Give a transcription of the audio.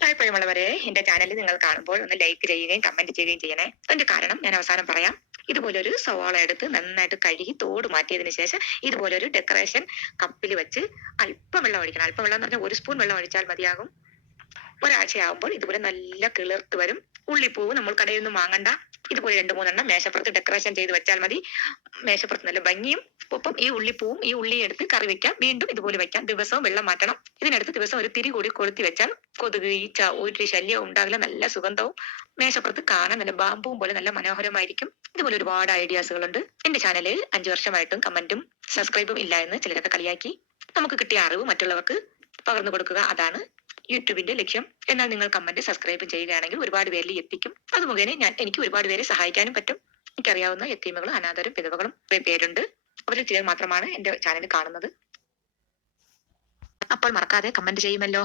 താല്പര്യമുള്ളവരെ എന്റെ ചാനൽ നിങ്ങൾ കാണുമ്പോൾ ഒന്ന് ലൈക്ക് ചെയ്യുകയും കമന്റ് ചെയ്യുകയും ചെയ്യണേ. അതിന്റെ കാരണം ഞാൻ അവസാനം പറയാം. ഇതുപോലൊരു സവാള എടുത്ത് നന്നായിട്ട് കഴുകി തോട് മാറ്റിയതിനു ശേഷം ഇതുപോലൊരു ഡെക്കറേഷൻ കപ്പിൽ വെച്ച് അല്പം വെള്ളം ഒഴിക്കണം. അല്പം വെള്ളം എന്ന് പറഞ്ഞാൽ 1 സ്പൂൺ വെള്ളം ഒഴിച്ചാൽ മതിയാകും. ഒരാഴ്ചയാകുമ്പോൾ ഇതുപോലെ നല്ല കിളിർത്ത് വരും. ഉള്ളിപ്പൂവ് നമ്മൾ കടയിൽ നിന്ന് വാങ്ങണ്ട. ഇതുപോലെ 2-3 മേശപ്പുറത്ത് ഡെക്കറേഷൻ ചെയ്ത് വെച്ചാൽ മതി. മേശപ്പുറത്ത് നല്ല ഭംഗിയും. ഒപ്പം ഈ ഉള്ളിപ്പൂവും ഈ ഉള്ളിയും എടുത്ത് കറി വെക്കാം. വീണ്ടും ഇതുപോലെ വെക്കാം. ദിവസവും വെള്ളം മാറ്റണം. ഇതിനടുത്ത് ദിവസം ഒരു തിരി കൂടി കൊളുത്തി വെച്ചാൽ കൊതുക്, ഈച്ച, ഒരു ശല്യവും ഉണ്ടാകില്ല. നല്ല സുഗന്ധവും മേശപ്പുറത്ത് കാണാൻ നല്ല ബാമ്പുവും പോലെ നല്ല മനോഹരമായിരിക്കും. ഇതുപോലെ ഒരുപാട് ഐഡിയാസുകളുണ്ട്. എന്റെ ചാനലിൽ 5 വർഷമായിട്ടും കമന്റും സബ്സ്ക്രൈബും ഇല്ല എന്ന് ചിലരൊക്കെ കളിയാക്കി. നമുക്ക് കിട്ടിയ അറിവ് മറ്റുള്ളവർക്ക് പകർന്നു കൊടുക്കുക, അതാണ് യൂട്യൂബിന്റെ ലക്ഷ്യം. എന്നാൽ നിങ്ങൾ കമന്റ് സബ്സ്ക്രൈബ് ചെയ്യുകയാണെങ്കിൽ ഒരുപാട് പേരിൽ എത്തിക്കും. അത് മുഖേന എനിക്ക് ഒരുപാട് പേരെ സഹായിക്കാനും പറ്റും. എനിക്കറിയാവുന്ന യത്തീമുകളും അനാഥരും വിധവകളും പേരുണ്ട്. അവരിൽ ചിലർ മാത്രമാണ് എന്റെ ചാനൽ കാണുന്നത്. അപ്പോൾ മറക്കാതെ കമന്റ് ചെയ്യുമല്ലോ.